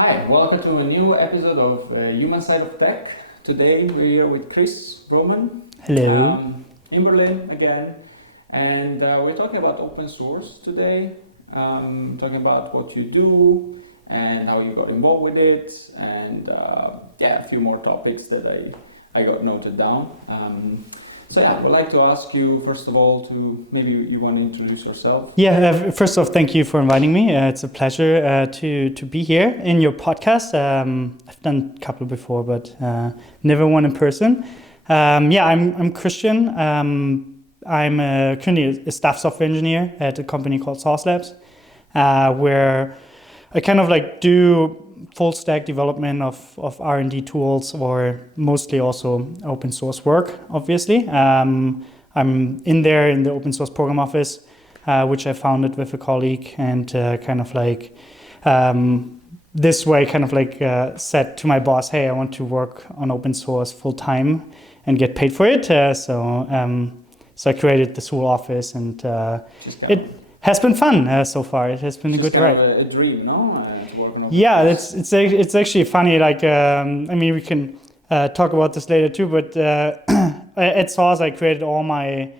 Hi, welcome to a new episode of Human Side of Tech. Today we're here with Chris Bromann. Hello. In Berlin again, and we're talking about open source today. Talking about what you do and how you got involved with it, and a few more topics that I got noted down. We'd like to ask you first of all to maybe you want to introduce yourself. First off, thank you for inviting me. It's a pleasure to be here in your podcast. I've done a couple before, but never one in person. I'm Christian. I'm currently a staff software engineer at a company called Source Labs, where I kind of like do full stack development of R&D tools, or mostly also open source work, obviously. I'm in there in the open source program office, which I founded with a colleague, and this way said to my boss, hey, I want to work on open source full time and get paid for it. So I created this whole office, and has been fun so far. It has been just kind of a dream, no? To work on open source. It's actually funny. We can talk about this later too. But at Source, I created all my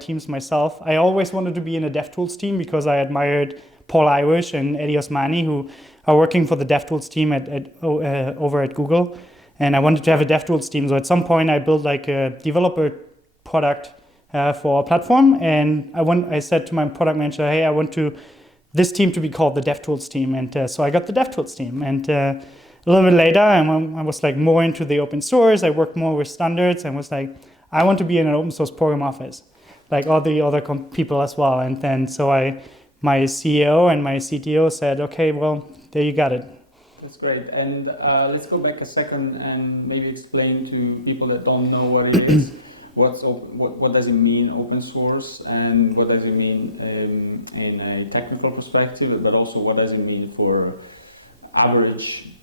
teams myself. I always wanted to be in a DevTools team because I admired Paul Irish and Eddie Osmani, who are working for the DevTools team over at Google. And I wanted to have a DevTools team. So at some point, I built like a developer product for our platform, and I said to my product manager, hey, I want this team to be called the DevTools team, and so I got the DevTools team. And a little bit later, I was like more into the open source. I worked more with standards, and was like, I want to be in an open source program office, like all the other people as well. And then my CEO and my CTO said, okay, well, there you got it. That's great. And let's go back a second and maybe explain to people that don't know what it is. What does it mean, open source, and what does it mean in a technical perspective, but also what does it mean for an average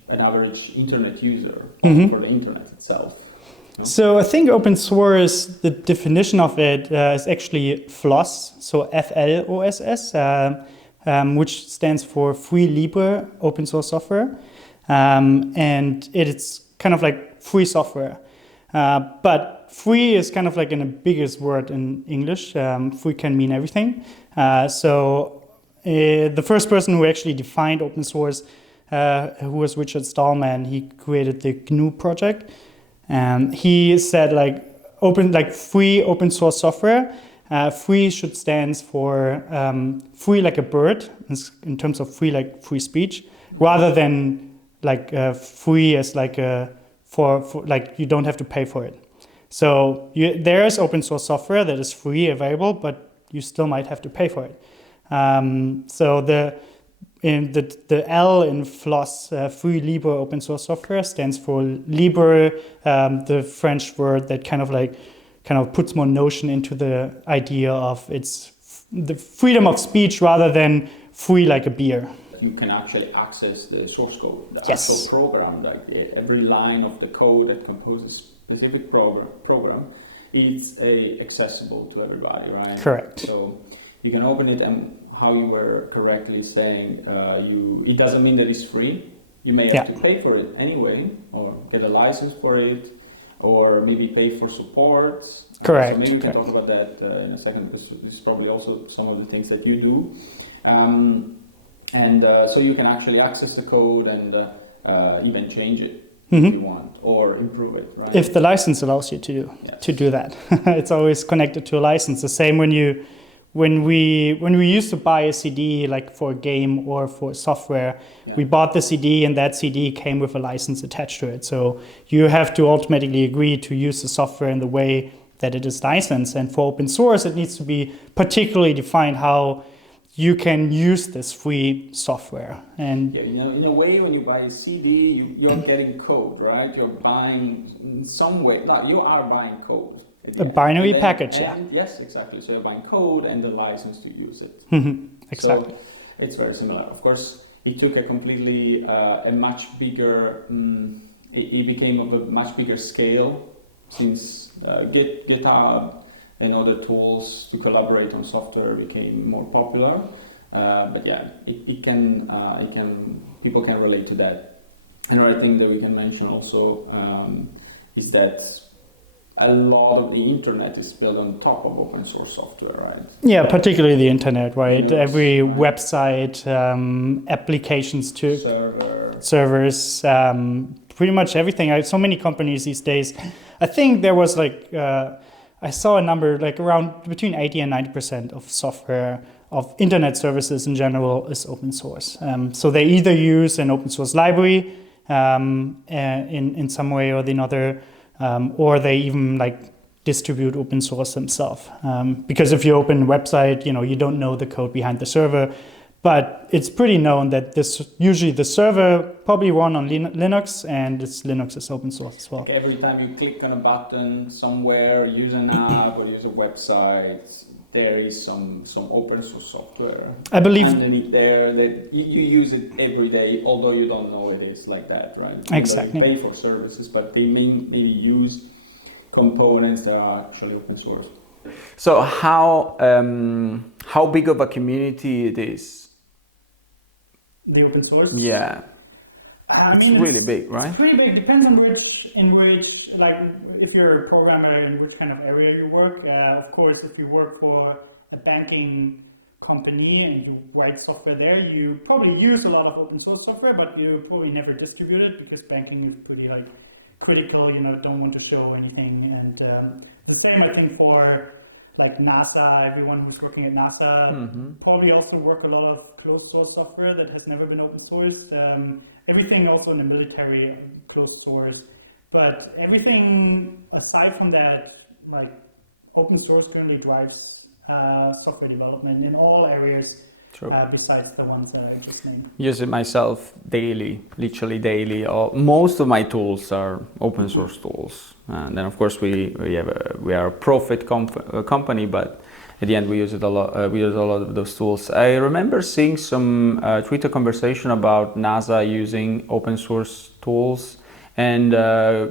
internet user, also for the internet itself? No? So I think open source, the definition of it is actually FLOSS, so FLOSS, which stands for Free Libre Open Source Software, and it's kind of like free software. But free is kind of like in the biggest word in English. Free can mean everything. The first person who actually defined open source, who was Richard Stallman, he created the GNU project. He said free open source software. Free should stand for free like a bird in terms of free like free speech, rather than free as for you don't have to pay for it. So there is open source software that is free available, but you still might have to pay for it. So the L in FLOSS, Free Libre Open Source Software, stands for libre, the French word that kind of puts more notion into the idea of it's the freedom of speech rather than free like a beer. You can actually access the source code, the actual program, every line of the code that composes specific program, it's accessible to everybody, right? Correct. So you can open it, and how you were correctly saying, it doesn't mean that it's free. You may have to pay for it anyway, or get a license for it, or maybe pay for support. Correct. So maybe we can talk about that in a second, because this is probably also some of the things that you do. So you can actually access the code and even change it if you want, or improve it, right? If the license allows you to do that. It's always connected to a license. The same when we used to buy a CD like for a game or for software, we bought the CD, and that CD came with a license attached to it. So you have to automatically agree to use the software in the way that it is licensed. And for open source, it needs to be particularly defined how you can use this free software. And in a way, when you buy a CD, you're getting code, right? You're buying in some way, you are buying code at the end. Binary package. Yes, exactly. So you're buying code and the license to use it. Exactly. So it's very similar. Of course, it took a completely, a much bigger, it became of a much bigger scale since GitHub and other tools to collaborate on software became more popular. But yeah, people can relate to that. Another thing that we can mention also is that a lot of the internet is built on top of open source software, right? Yeah, particularly the internet, right? Linux, Every right? website, applications to servers, pretty much everything. I have so many companies these days. I think there was like, I saw a number like around between 80 and 90% of software of internet services in general is open source. So they either use an open source library in some way or the other, or they even like distribute open source themselves. Because if you open a website, you don't know the code behind the server, but it's pretty known that usually the server probably run on Linux, and Linux is open source as well. Like every time you click on a button somewhere, use an app or use a website, there is some open source software, I believe, underneath there that you use it every day, although you don't know it is like that, right? Even though you pay for services, but they maybe use components that are actually open source. So how big of a community it is? The open source? Yeah. I mean, it's really big, right? It's pretty big. Depends on like if you're a programmer, in which kind of area you work. Of course, if you work for a banking company and you write software there, you probably use a lot of open source software, but you probably never distribute it because banking is pretty like critical, don't want to show anything. And the same, I think, for like NASA, everyone who's working at NASA probably also work a lot of closed source software that has never been open sourced. Everything also in the military, closed source. But everything aside from that, like open source currently drives software development in all areas, besides the ones that I just named. Use it myself daily, literally daily. Most of my tools are open source tools. And then of course we are a profit company, but at the end we use it a lot. We use a lot of those tools. I remember seeing some Twitter conversation about NASA using open source tools and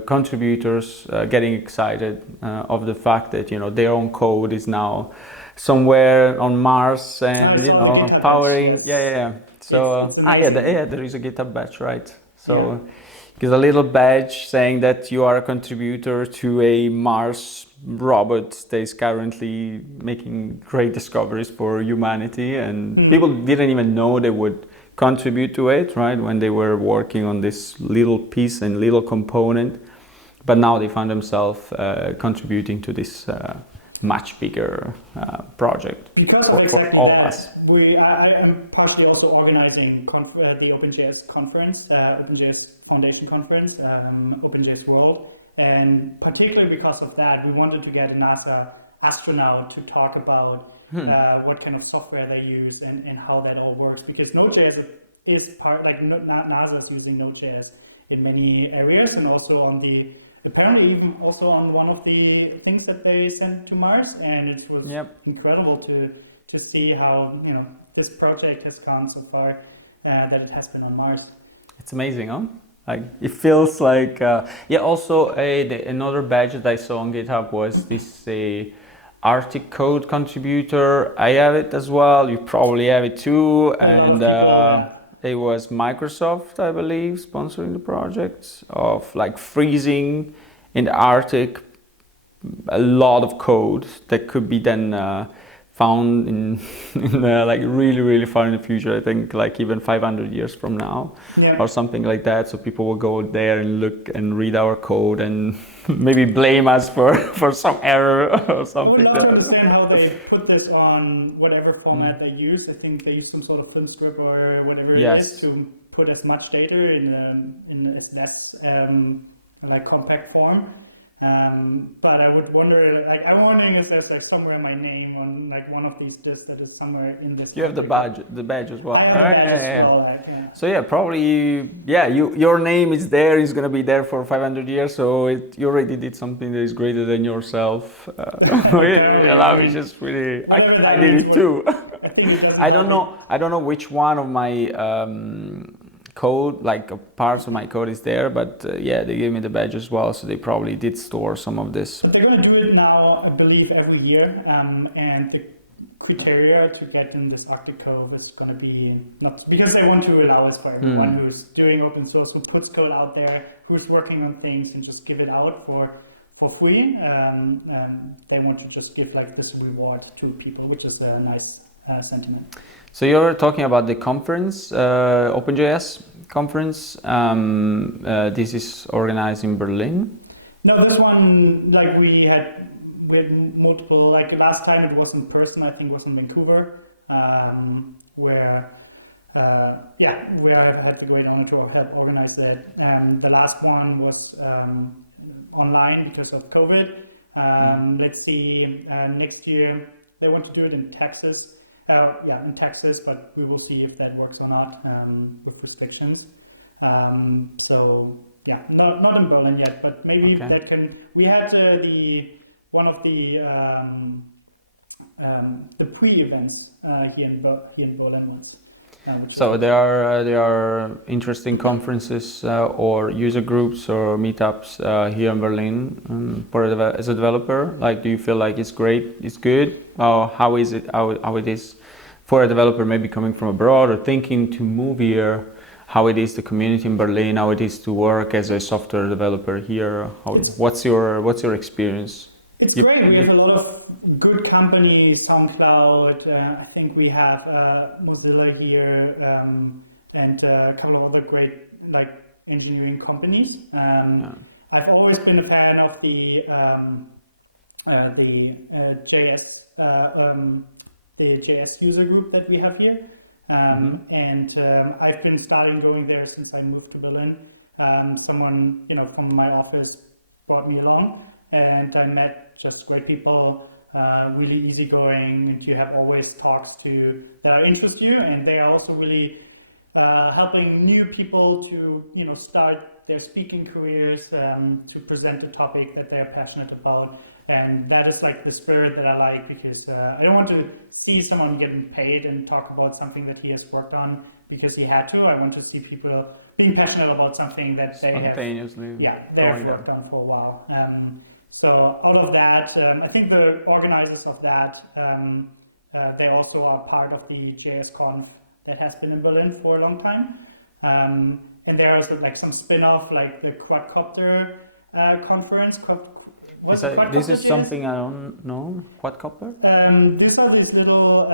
contributors getting excited of the fact that their own code is now somewhere on Mars. And I saw the GitHub badge. Yes. Yeah. So it's amazing. There is a GitHub badge, right? So there's a little badge saying that you are a contributor to a Mars robot that is currently making great discoveries for humanity, and people didn't even know they would contribute to it, right? When they were working on this little piece and little component, but now they found themselves contributing to this much bigger project. Because of exactly that, I am partially also organizing the OpenJS conference, OpenJS Foundation conference, OpenJS World. And particularly because of that, we wanted to get a NASA astronaut to talk about what kind of software they use and how that all works. Because Node.js is NASA is using Node.js in many areas, and also apparently even also on one of the things that they sent to Mars. And it was incredible to see how this project has gone so far, that it has been on Mars. It's amazing, huh? Like it feels like also another badge that I saw on GitHub was this Arctic code contributor. I have it as well. You probably have it too. A lot of people. It was Microsoft, I believe, sponsoring the project of like freezing in the Arctic a lot of code that could be then found in like really, really far in the future. I think like even 500 years from now or something like that. So people will go there and look and read our code and maybe blame us for some error or something. I would love to understand how they put this on whatever format they use. I think they use some sort of film strip or whatever it is to put as much data in as less like compact form. But I would wonder, like, I'm wondering if there's like somewhere my name on like one of these discs that is somewhere in this. You article. have the badge as well. I have the badge as well, like So probably your name is there. It's gonna be there for 500 years. So you already did something that is greater than yourself. Apparently, I mean, just really, whatever that means. I think it doesn't help me. I don't know which one of my code, like parts of my code is there, but they gave me the badge as well, so they probably did store some of this. But they're going to do it now, I believe, every year, and criteria to get in this Arctic Cove is going to be not because they want to allow us for everyone who's doing open source, who puts code out there, who's working on things and just give it out for free. They want to just give like this reward to people, which is a nice sentiment. So you're talking about the conference, OpenJS conference. This is organized in Berlin. No, this one, like we had multiple, like last time it was in person, I think it was in Vancouver, where I've had the great honor to help organize that. The last one was online because of COVID. Let's see, next year, they want to do it in Texas. In Texas, but we will see if that works or not with restrictions. Not in Berlin yet, but maybe that can. We had one of the pre-events here in Berlin once, which was nice. There are interesting conferences or user groups or meetups here in Berlin as a developer. Like, do you feel like it's great, it's good, or how is it? How it is for a developer maybe coming from abroad or thinking to move here? How it is the community in Berlin? How it is to work as a software developer here? What's your experience? It's great. We have a lot of good companies, SoundCloud. I think we have Mozilla here and a couple of other great like engineering companies. I've always been a fan of the JS user group that we have here. I've been starting going there since I moved to Berlin. Someone, from my office brought me along, and I met just great people, really easygoing, and you have always talks that interest you, and they are also really helping new people to, start their speaking careers, to present a topic that they're passionate about. And that is like the spirit that I like, because I don't want to see someone getting paid and talk about something that he has worked on because he had to. I want to see people being passionate about something that they have worked on for a while. So out of that, I think the organizers of that, they also are part of the JSConf that has been in Berlin for a long time. And there's like some spin-off, like the Quadcopter conference. Was it Quadcopter JS? This is something I don't know. Quadcopter? These are these little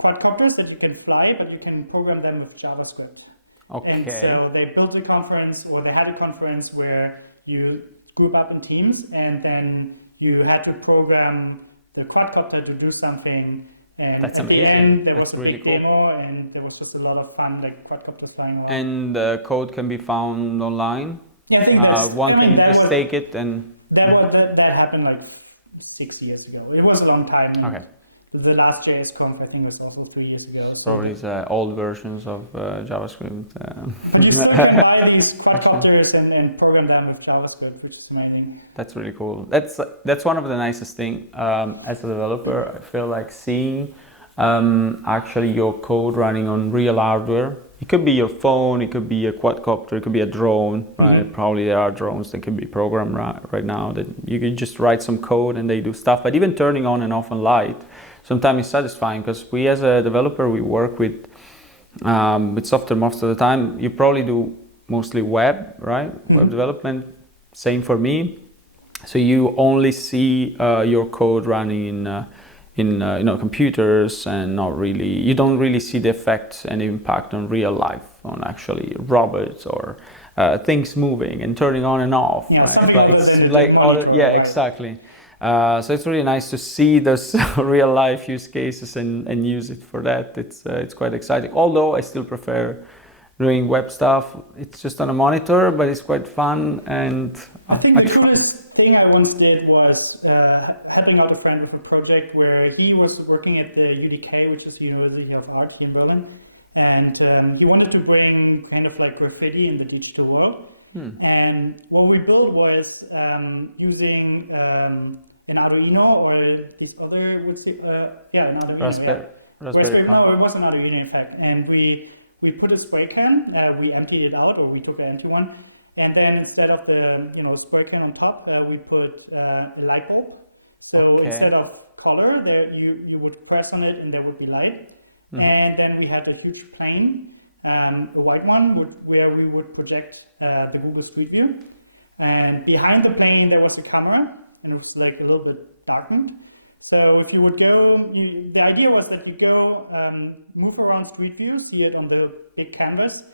quadcopters that you can fly, but you can program them with JavaScript. Okay. And so they built a conference, or they had a conference where you group up in teams, and then you had to program the quadcopter to do something. And at the end, there was a big demo, and there was just a lot of fun, like quadcopters flying around. And the code can be found online? Yeah, I think that was take it and that happened like 6 years ago. It was a long time, and the last JSConf I think was also 3 years ago. So these old versions of JavaScript. But you still can buy these quadcopters and program them with JavaScript, which is amazing. That's really cool. That's one of the nicest things as a developer. I feel like seeing actually your code running on real hardware. It could be your phone, it could be a quadcopter, it could be a drone. Right? Probably there are drones that can be programmed right now that you can just write some code and they do stuff. But even turning on and off a light sometimes it's satisfying, because we as a developer, we work with software most of the time. You probably do mostly web, right? Web development, same for me. So you only see your code running in computers, and you don't really see the effects and impact on real life, on actually robots or things moving and turning on and off. Yeah, right? Something other than the monitor. Right? Exactly. So it's really nice to see those real life use cases and use it for that. It's quite exciting. Although I still prefer doing web stuff. It's just on a monitor, but it's quite fun. And I think the coolest thing I once did was helping out a friend with a project where he was working at the UDK, which is the University of Art here in Berlin. And he wanted to bring kind of like graffiti in the digital world. And what we built was using an Arduino, or this other would say, an Arduino, Raspberry. No, it was an Arduino in fact. And we put a spray can, we emptied it out, or we took an empty one. And then instead of the spray can on top, we put a light bulb. So Okay. instead of color, there you would press on it and there would be light. And then we had a huge plane, a white one, where we would project the Google Street View. And behind the plane, there was a camera, and it was like a little bit darkened. So if you would go, the idea was that you go move around Street View, see it on the big canvas,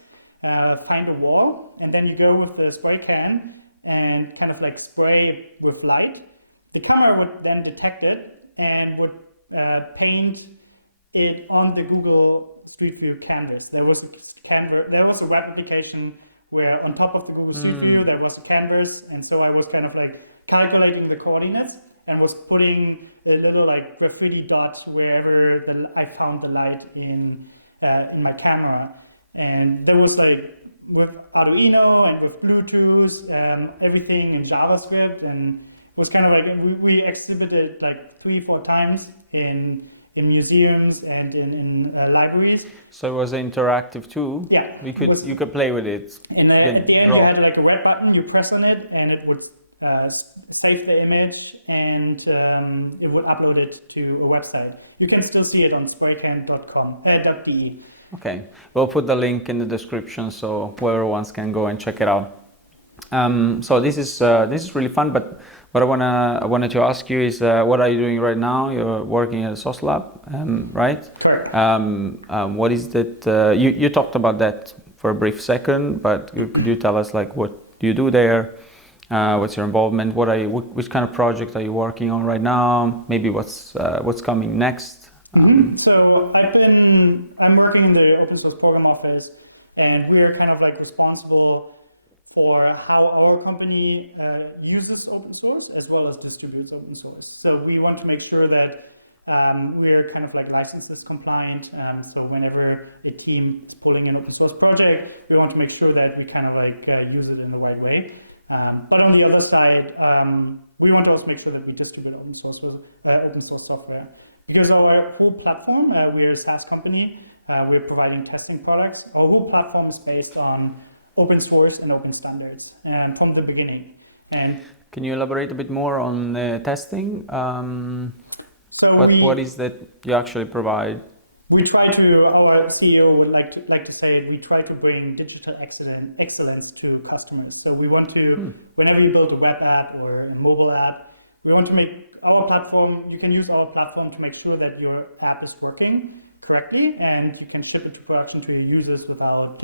find a wall, and then you go with the spray can and kind of like spray with light. The camera would then detect it and would paint it on the Google Street View canvas. There was a web application where on top of the Google Street View there was a canvas, and so I was kind of like calculating the coordinates and was putting a little like graffiti dot wherever I found the light in my camera. And there was like with Arduino and with Bluetooth, everything in JavaScript, and it was kind of like we exhibited like 3-4 times in museums and in libraries. So it was interactive too. Yeah, you could play with it. And at the end, you had like a red button. You press on it, and it would save the image, and it would upload it to a website. You can still see it on spraycan.com.de. Okay, we'll put the link in the description so whoever wants can go and check it out. So this is really fun, but what I wanted to ask you is what are you doing right now? You're working at a sauce lab, right? Correct. What is that? You talked about that for a brief second, but could you tell us like what do you do there? What's your involvement? Which kind of project are you working on right now? Maybe what's coming next? Mm-hmm. So I'm working in the open source program office, and we're kind of like responsible for how our company uses open source as well as distributes open source. So we want to make sure that we're kind of like licenses compliant. So whenever a team is pulling an open source project, we want to make sure that we kind of like use it in the right way. But on the other side, we want to also make sure that we distribute open source software. Because our whole platform, we're a SaaS company, we're providing testing products. Our whole platform is based on open source and open standards from the beginning. And can you elaborate a bit more on the testing? What is that you actually provide? We try to. Our CEO would like to say it. We try to bring digital excellence to customers. So we want to, whenever you build a web app or a mobile app, we want to make our platform. You can use our platform to make sure that your app is working correctly, and you can ship it to production to your users without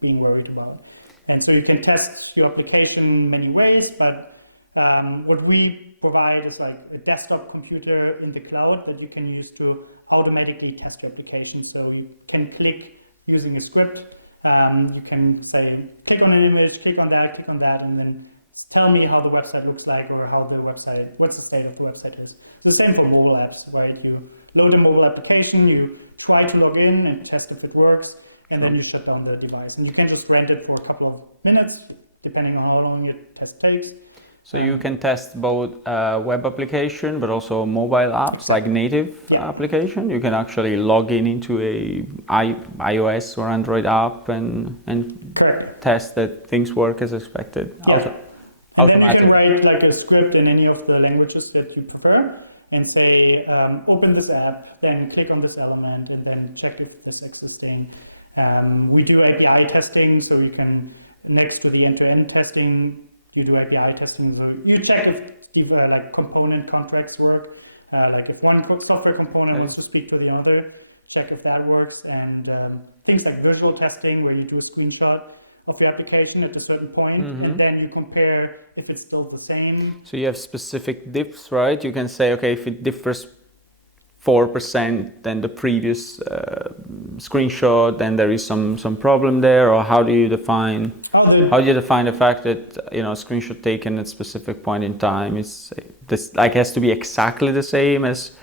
being worried about. And so you can test your application many ways, but what we provide is like a desktop computer in the cloud that you can use to automatically test your application. So you can click using a script. You can say, click on an image, click on that, and then tell me how the website looks like or what's the state of the website is. It's the same for mobile apps, right? You load a mobile application, you try to log in and test if it works, and then you shut down the device. And you can just rent it for a couple of minutes, depending on how long your test takes. So you can test both web application, but also mobile apps, exactly. like native application. You can actually log into a iOS or Android app and correctly test that things work as expected. Yeah. And then you can write like a script in any of the languages that you prefer and say, open this app, then click on this element, and then check if this is existing. We do API testing, so you can, next to the end-to-end testing, you do API testing. So you check if like component contracts work. Like if one software component wants to speak to the other, check if that works. And things like visual testing, where you do a screenshot of your application at a certain point, and then you compare if it's still the same. So you have specific diffs, right? You can say, okay, if it differs 4% than the previous screenshot, then there is some problem there. Or how do you define? How do you define the fact that screenshot taken at a specific point in time is this like has to be exactly the same as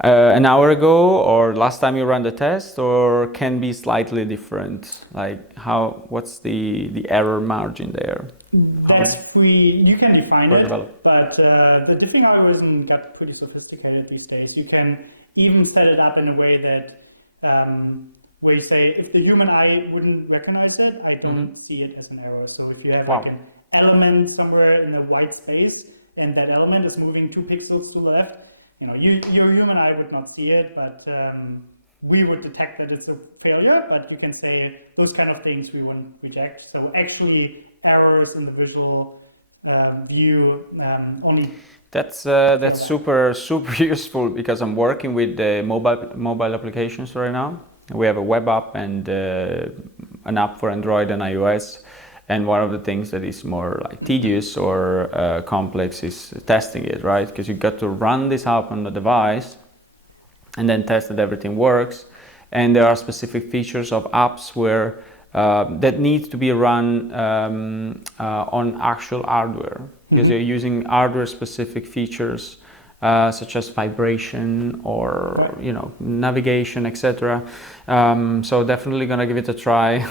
an hour ago or last time you ran the test, or can be slightly different? Like what's the error margin there? That's free. You can define it, but the diffing algorithm got pretty sophisticated these days. You can even set it up in a way that where you say, if the human eye wouldn't recognize it, I don't see it as an error. So if you have like an element somewhere in a white space and that element is moving 2 pixels to the left, your human eye would not see it, but we would detect that it's a failure. But you can say those kind of things we wouldn't reject. So actually, errors in the visual view only. That's super useful, because I'm working with the mobile applications right now. We have a web app and an app for Android and iOS. And one of the things that is more like tedious or complex is testing it, right? Because you got to run this app on the device and then test that everything works. And there are specific features of apps where that needs to be run on actual hardware. Because they're using hardware-specific features such as vibration or navigation, etc. So definitely gonna give it a try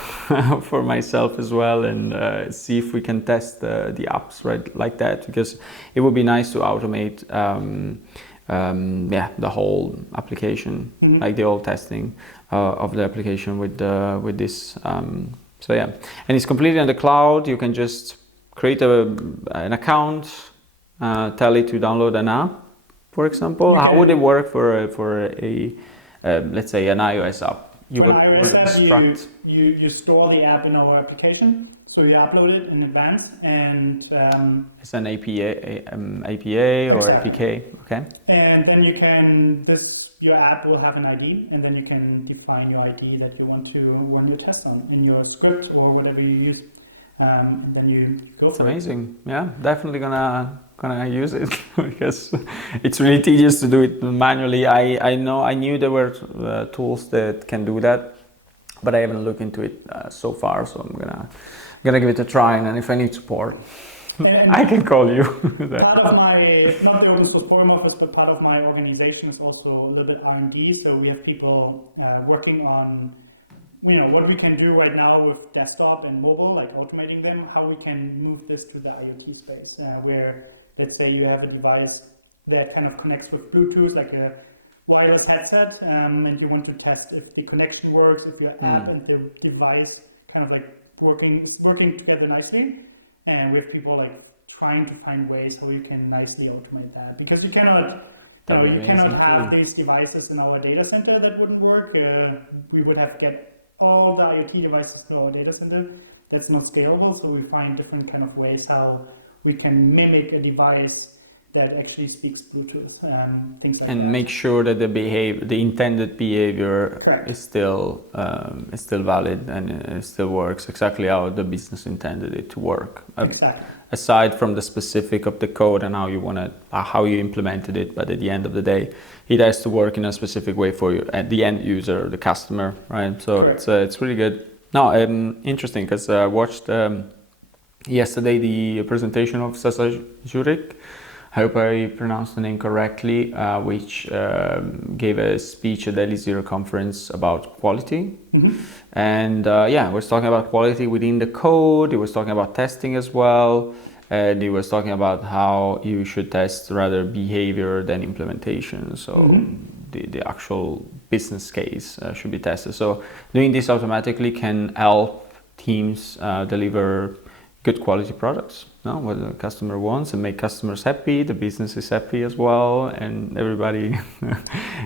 for myself as well, and see if we can test the apps like that, because it would be nice to automate the whole application, like the whole testing of the application with this. So yeah, and it's completely on the cloud. You can just create an account, tell it to download an app, for example. How would it work for a let's say an iOS app? For an iOS app, you store the app in our application, so you upload it in advance, and it's an APA exactly. or APK. Okay. And then your app will have an ID, and then you can define your ID that you want to run your test on in your script or whatever you use, and then you go for Amazing. Yeah, definitely gonna use it because it's really tedious to do it manually. I knew there were tools that can do that, but I haven't looked into it so far. So I'm gonna give it a try, and then if I need support, and I can call you. Part of my, not the open source program office, but part of my organization is also a little bit R&D. So we have people working on what we can do right now with desktop and mobile, like automating them, how we can move this to the IoT space, where let's say you have a device that kind of connects with Bluetooth, like a wireless headset, and you want to test if the connection works, if your app and the device kind of like working together nicely. And we have people like trying to find ways how you can nicely automate that, because you cannot have these devices in our data center. That wouldn't work. We would have get all the IoT devices to our data center. That's not scalable. So we find different kind of ways how we can mimic a device that actually speaks Bluetooth, things like that. And make sure that the intended behavior is still valid and it still works exactly how the business intended it to work. Exactly. Aside from the specific of the code and how you implemented it, but at the end of the day, it has to work in a specific way for you, at the end user, the customer, right? So it's really good. No, interesting, because I watched yesterday the presentation of Sasa Jurek. I hope I pronounced the name correctly, which gave a speech at the Elysir conference about quality. And he was talking about quality within the code. He was talking about testing as well. And he was talking about how you should test rather behavior than implementation. So the actual business case should be tested. So doing this automatically can help teams deliver good quality products. What the customer wants, and make customers happy, the business is happy as well, and everybody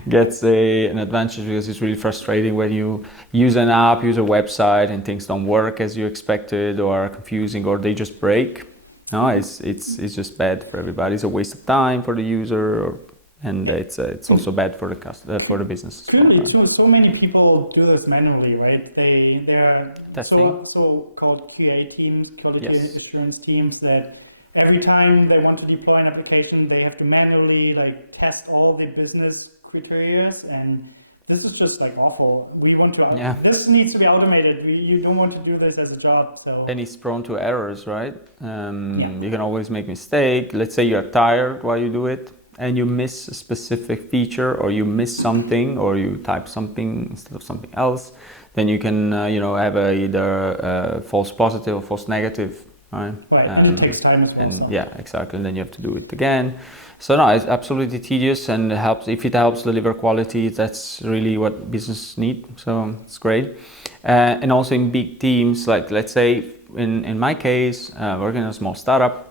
gets an advantage, because it's really frustrating when you use an app, use a website, and things don't work as you expected, or are confusing, or they just break. It's just bad for everybody. It's a waste of time for the user, and it's also bad for the customer, for the business. Currently, so many people do this manually, right? They're so-called QA teams, quality assurance teams, that every time they want to deploy an application, they have to manually like test all the business criteria, and this is just like awful. We want to. This needs to be automated. You don't want to do this as a job. So. And it's prone to errors, right? You can always make mistake. Let's say you're tired while you do it, and you miss a specific feature, or you miss something, or you type something instead of something else. Then you can have either false positive or false negative, right? Right, and it takes time as well. Yeah, exactly. And then you have to do it again. So no, it's absolutely tedious, and if it helps deliver quality, that's really what business need. So it's great. And also in big teams, like let's say in my case, working in a small startup,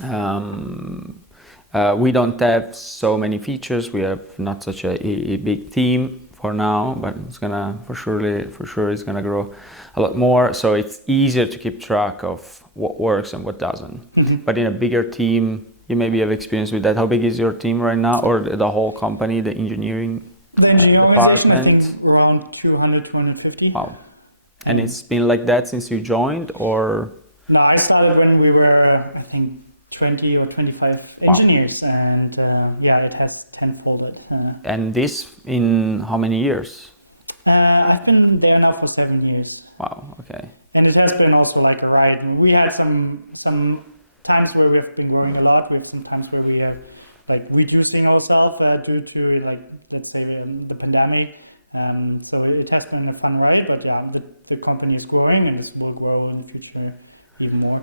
We don't have so many features. We have not such a big team for now, but it's gonna for sure it's gonna grow a lot more. So it's easier to keep track of what works and what doesn't. But in a bigger team, you maybe have experience with that. How big is your team right now, or the whole company, the engineering? The engineering organization, I think around 200, 250. Wow. And it's been like that since you joined, or? No, I started when we were, I think, 20 or 25 engineers, and it has tenfolded. And this in how many years? I've been there now for 7 years. Wow, okay. And it has been also like a ride. We had some times where we have been growing a lot. We have some times where we have like reducing ourselves due to like, let's say the pandemic. So it has been a fun ride, but yeah, the company is growing and this will grow in the future even more.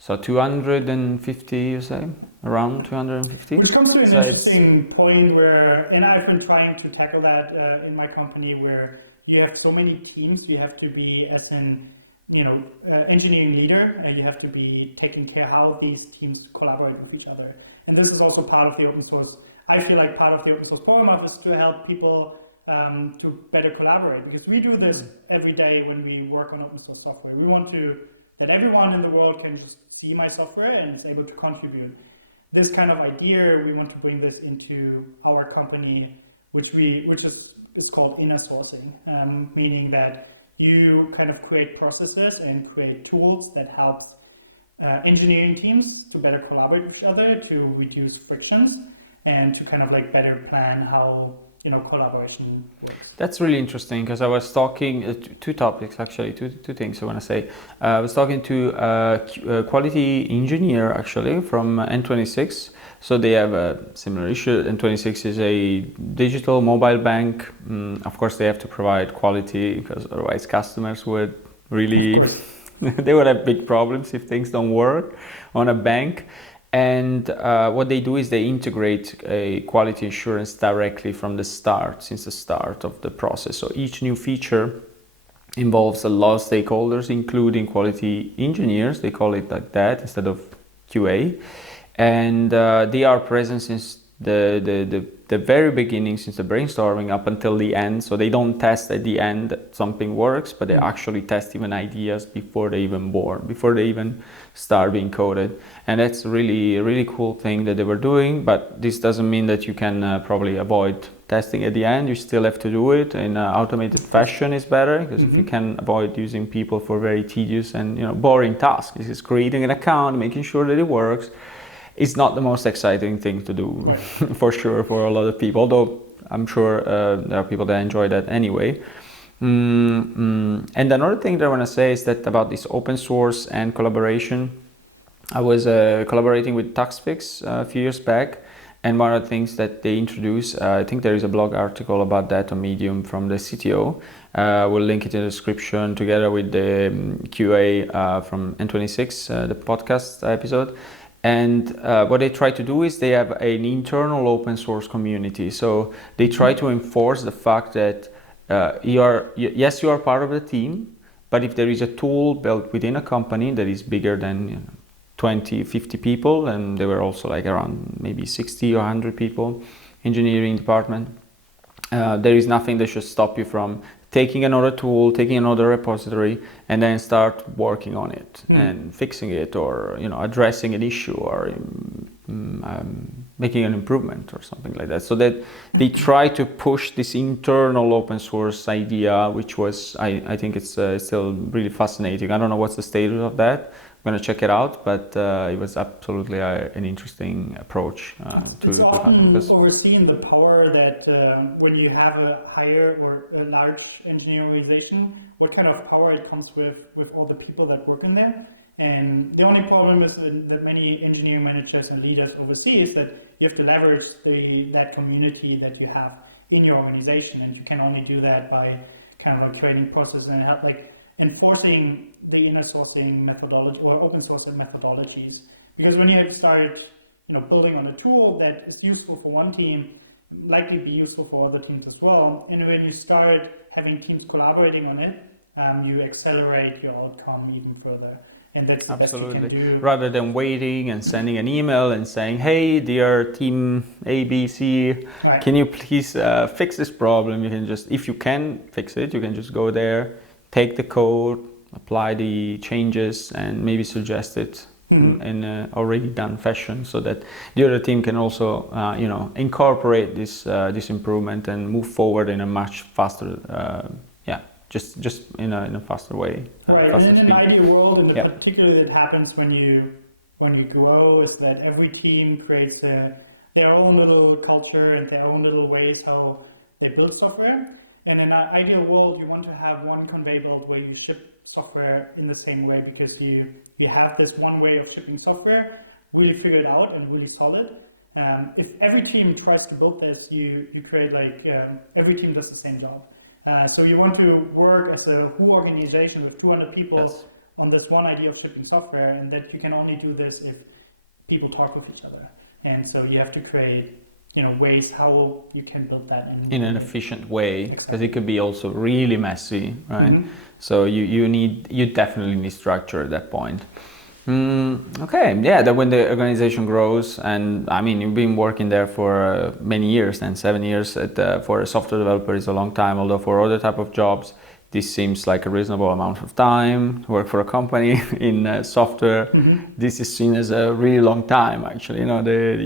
So 250, you say? Around 250? Which comes to an interesting point where, and I've been trying to tackle that in my company, where you have so many teams. You have to be, as an engineering leader, you have to be taking care how these teams collaborate with each other. And this is also part of the open source. I feel like part of the open source program office to help people to better collaborate, because we do this every day when we work on open source software. We want that everyone in the world can just see my software and is able to contribute. This kind of idea, we want to bring this into our company, which is called inner sourcing, meaning that you kind of create processes and create tools that helps engineering teams to better collaborate with each other, to reduce frictions, and to kind of like better plan how collaboration works. That's really interesting, because I was talking two topics actually, two things I want to say. I was talking to a quality engineer actually from N26. So they have a similar issue. N26 is a digital mobile bank. Of course, they have to provide quality, because otherwise customers would really, of course, they would have big problems if things don't work on a bank. And what they do is they integrate a quality assurance directly from the start, since the start of the process. So each new feature involves a lot of stakeholders, including quality engineers. They call it like that instead of QA. And they are present since the very beginning, since the brainstorming up until the end. So they don't test at the end that something works, but they actually test even ideas before they even born, before they even start being coded. And that's really a really cool thing that they were doing. But this doesn't mean that you can probably avoid testing at the end. You still have to do it in an automated fashion is better, because if you can avoid using people for very tedious and boring tasks. This is creating an account, making sure that it works. It's not the most exciting thing to do, right. For sure, for a lot of people, although I'm sure there are people that enjoy that anyway. And another thing that I want to say is that about this open source and collaboration, I was collaborating with TaxFix a few years back, and one of the things that they introduced, I think there is a blog article about that on Medium from the CTO. We'll link it in the description together with the QA from N26, the podcast episode. And what they try to do is they have an internal open source community. So they try to enforce the fact that you are part of the team, but if there is a tool built within a company that is bigger than 20, 50 people, and there were also like around maybe 60 or 100 people, engineering department, there is nothing that should stop you from taking another tool, taking another repository, and then start working on it and fixing it, or addressing an issue, or making an improvement or something like that. So that they try to push this internal open source idea, which was, I think it's still really fascinating. I don't know what's the status of that. I'm going to check it out, but it was absolutely an interesting approach. It's often overseen the power that when you have a higher or a large engineering organization, what kind of power it comes with all the people that work in there. And the only problem is that many engineering managers and leaders oversee is that you have to leverage that community that you have in your organization, and you can only do that by kind of like creating processes and help, like enforcing the inner sourcing methodology or open source methodologies. Because when you have started, building on a tool that is useful for one team, likely be useful for other teams as well. And when you start having teams collaborating on it, you accelerate your outcome even further. And that's the best you can do. Rather than waiting and sending an email and saying, hey, dear team A, B, C, Right. can you please fix this problem? You can just, if you can fix it, you can just go there, take the code, apply the changes, and maybe suggest it in an already done fashion, so that the other team can also, incorporate this improvement and move forward in a much faster, just in a faster way. Right, and in an ideal world, and Yeah. particularly that happens when you grow, is that every team creates their own little culture and their own little ways how they build software. And in an ideal world, you want to have one conveyor belt where you ship software in the same way, because you have this one way of shipping software really figured out and really solid. If every team tries to build this, you create every team does the same job. So you want to work as a whole organization with 200 people Yes. on this one idea of shipping software, and that you can only do this if people talk with each other. And so you have to create, ways how you can build that in an efficient way. Because Exactly. it could be also really messy, right? So you definitely need structure at that point. Okay, yeah, that when the organization grows, and I mean, you've been working there for many years, and 7 years for a software developer is a long time, although for other type of jobs, this seems like a reasonable amount of time to work for a company in software. This is seen as a really long time, actually.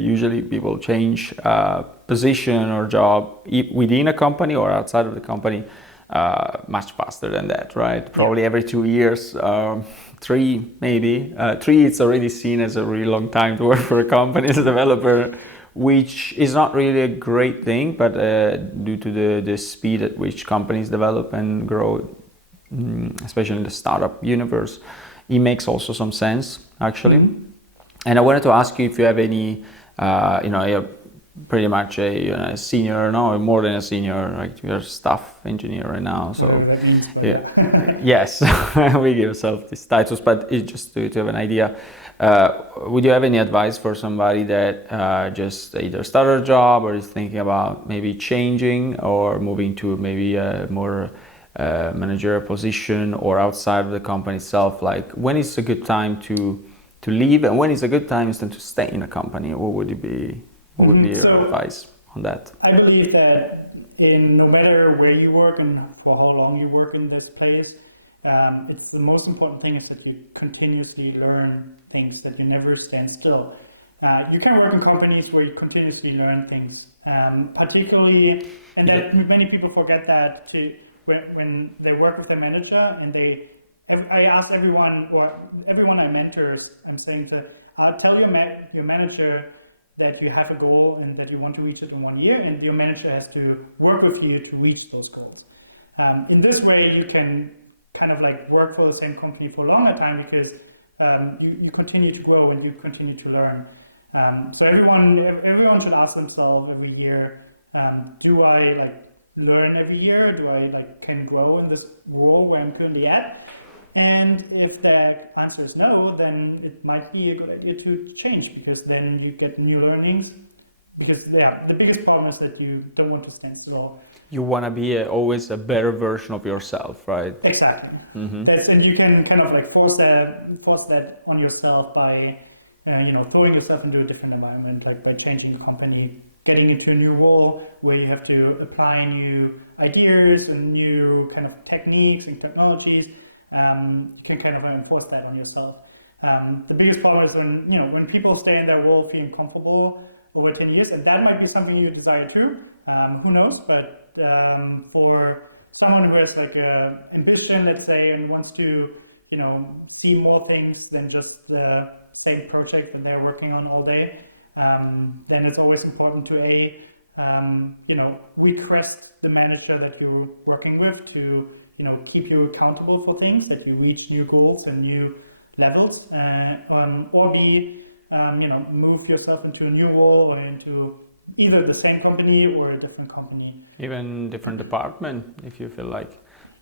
Usually people change position or job within a company or outside of the company much faster than that, right? Probably every 2 years. 3 maybe. 3 it's already seen as a really long time to work for a company as a developer, which is not really a great thing, but due to the speed at which companies develop and grow, especially in the startup universe, it makes also some sense, actually. And I wanted to ask you if you have any, you're pretty much a senior, no, more than a senior, like you're a staff engineer right now. So whatever that means, but yeah. Yes, we give ourselves these titles, but it's just to have an idea. Would you have any advice for somebody that just either started a job or is thinking about maybe changing or moving to maybe a more managerial position or outside of the company itself? Like, when is a good time to leave, and when is a good time to stay in a company? What would it be? What would be your advice on that? I believe that no matter where you work and for how long you work in this place, it's the most important thing is that you continuously learn things, that you never stand still. You can work in companies where you continuously learn things, particularly, and that many people forget that when they work with their manager, and I ask everyone I mentor, I'm saying tell your manager that you have a goal and that you want to reach it in 1 year, and your manager has to work with you to reach those goals. In this way, you can kind of work for the same company for a longer time, because you continue to grow and you continue to learn. So everyone should ask themselves every year, do I learn every year? Do I can grow in this role where I'm currently at? And if the answer is no, then it might be a good idea to change, because then you get new learnings. Because the biggest problem is that you don't want to stand still. You want to be always a better version of yourself, right? Exactly. And you can kind of force that on yourself by throwing yourself into a different environment, like by changing a company, getting into a new role where you have to apply new ideas and new kind of techniques and technologies. You can kind of enforce that on yourself. The biggest problem is when people stay in their role feeling comfortable over 10 years, and that might be something you desire too. Who knows? But for someone who has ambition, let's say, and wants to see more things than just the same project that they're working on all day, then it's always important to request the manager that you're working with to keep you accountable for things, that you reach new goals and new levels, or move yourself into a new role or into either the same company or a different company. Even different department, if you feel like.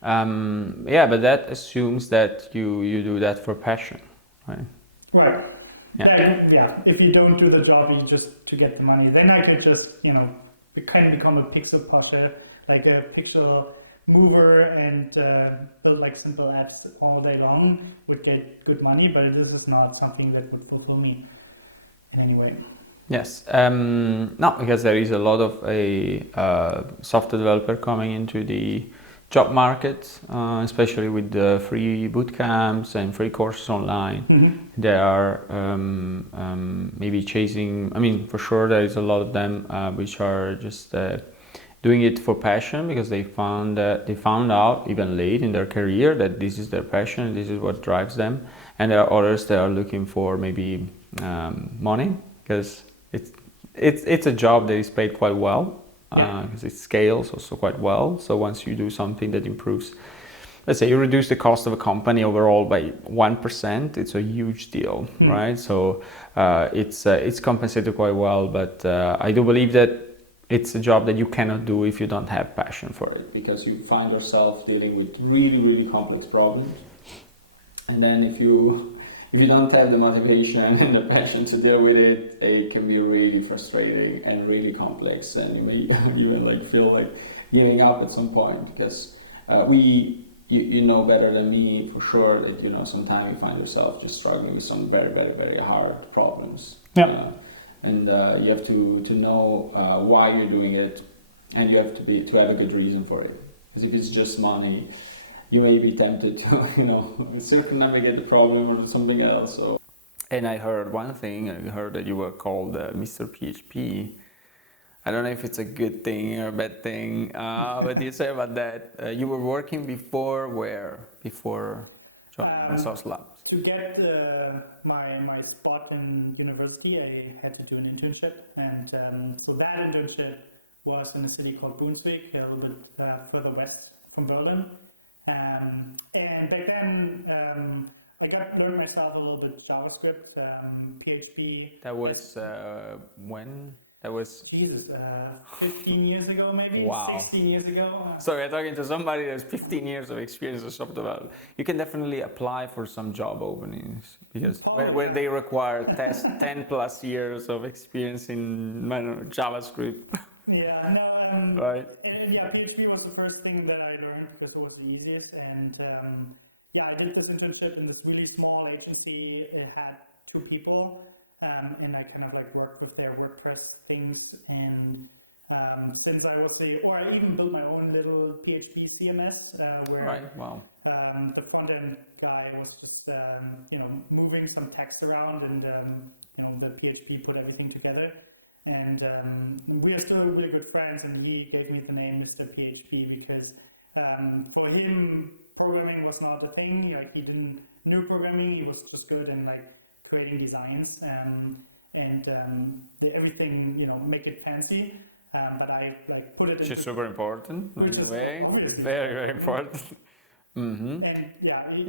But that assumes that you do that for passion, right? Right. If you don't do the job just to get the money, then I could just, can become a pixel pusher, like a pixel mover and build like simple apps all day long would get good money, but this is not something that would fulfill me in any way. Yes, no, because there is a lot of a software developer coming into the job market, especially with the free bootcamps and free courses online. They are maybe chasing. I mean, for sure, there is a lot of them which are just doing it for passion because they found out even late in their career that this is their passion, this is what drives them. And there are others that are looking for maybe money because it's a job that is paid quite well. Because it scales also quite well. So once you do something that improves, let's say you reduce the cost of a company overall by 1%, it's a huge deal, right? So it's compensated quite well. But I do believe that it's a job that you cannot do if you don't have passion for it, because you find yourself dealing with really, really complex problems. And then if you don't have the motivation and the passion to deal with it, it can be really frustrating and really complex, and you may even like feel like giving up at some point, because you know better than me for sure that sometimes you find yourself just struggling with some very, very, very hard problems. And you have to know why you're doing it, and you have to have a good reason for it. Because if it's just money, you may be tempted to circumnavigate the problem or do something else. So. And I heard one thing. I heard that you were called Mr. PHP. I don't know if it's a good thing or a bad thing. But you say about that. You were working before where? Before Source Labs. To get my spot in university, I had to do an internship, and so that internship was in a city called Brunswick, a little bit further west from Berlin. And back then, I learned myself a little bit JavaScript, PHP. That was when? That was 15 years ago, maybe. Wow. 16 years ago. So you're talking to somebody that has 15 years of experience as software development. You can definitely apply for some job openings because when they require 10 plus years of experience in JavaScript. Yeah, no, right. and PHP was the first thing that I learned because it was the easiest. And I did this internship in this really small agency. It had 2 people, and I kind of like worked with their WordPress things. And since I I even built my own little PHP CMS where the front end guy was just moving some text around, and the PHP put everything together. And we are still really good friends, and he gave me the name Mr. PHP because for him, programming was not a thing. Like, he didn't know programming, he was just good in like creating designs and everything, make it fancy. But I like put it into... Which is super important. Which is obviously very important. Mm-hmm. And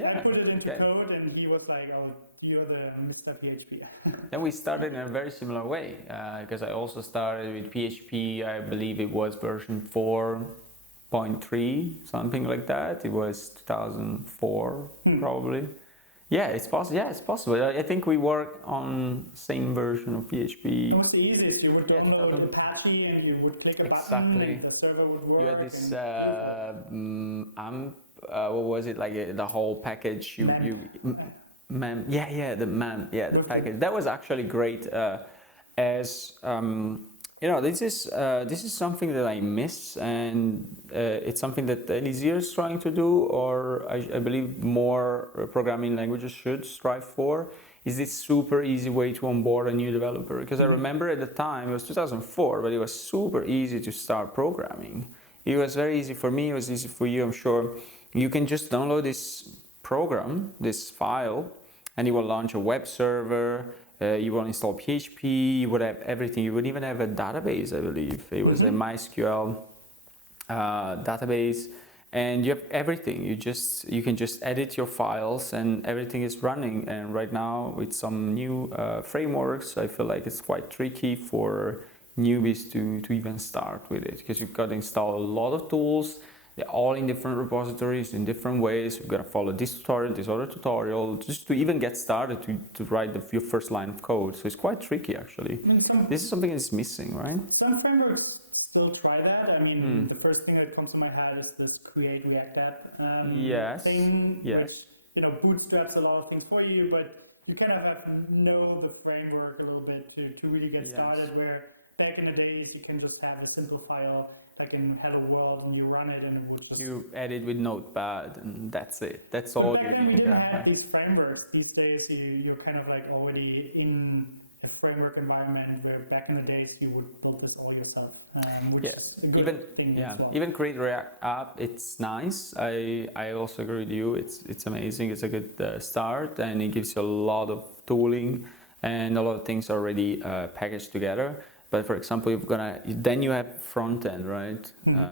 I put it into code, and he was like, "Oh, you're the Mr. PHP." And we started in a very similar way because I also started with PHP. I believe it was version 4.3, something like that. It was 2004 probably. Yeah, it's possible. Yeah, it's possible. I think we work on same version of PHP. It was the easiest. You would download Apache, and you would click a button, and the server would work. And beautiful. What was it, like the whole package? MEMP. MEMP. Yeah, the MEMP. Yeah, the package. That was actually great. This is something that I miss, and it's something that Elixir is trying to do, or I believe more programming languages should strive for. Is this super easy way to onboard a new developer? Because I remember at the time, it was 2004, but it was super easy to start programming. It was very easy for me. It was easy for you, I'm sure. You can just download this program, this file, and you will launch a web server. You will install PHP. You would have everything. You would even have a database, I believe. It was a MySQL database, and you have everything. You can just edit your files, and everything is running. And right now, with some new frameworks, I feel like it's quite tricky for newbies to even start with it, because you've got to install a lot of tools. they're all in different repositories in different ways. You've got to follow this tutorial, this other tutorial, just to even get started to write your first line of code. So it's quite tricky, actually. I mean, this is something that's missing, right? Some frameworks still try that. I mean, the first thing that comes to my head is this create React app thing, which bootstraps a lot of things for you, but you kind of have to know the framework a little bit to really get started. Where back in the days, you can just have a simple file like in Hello World and you run it and it would just... You edit with Notepad and that's it. That's all. But back then we didn't have these frameworks. These days you're kind of like already in a framework environment where back in the days you would build this all yourself, which is a good thing as well. Even create React app, it's nice. I also agree with you. It's amazing. It's a good start and it gives you a lot of tooling and a lot of things already packaged together. But for example, then you have front end, right?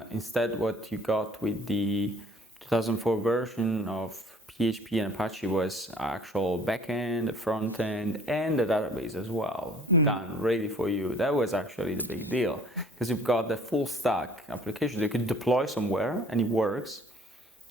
Instead, what you got with the 2004 version of PHP and Apache was actual backend, the front end, and the database as well, done, ready for you. That was actually the big deal because you've got the full stack applications you can deploy somewhere and it works.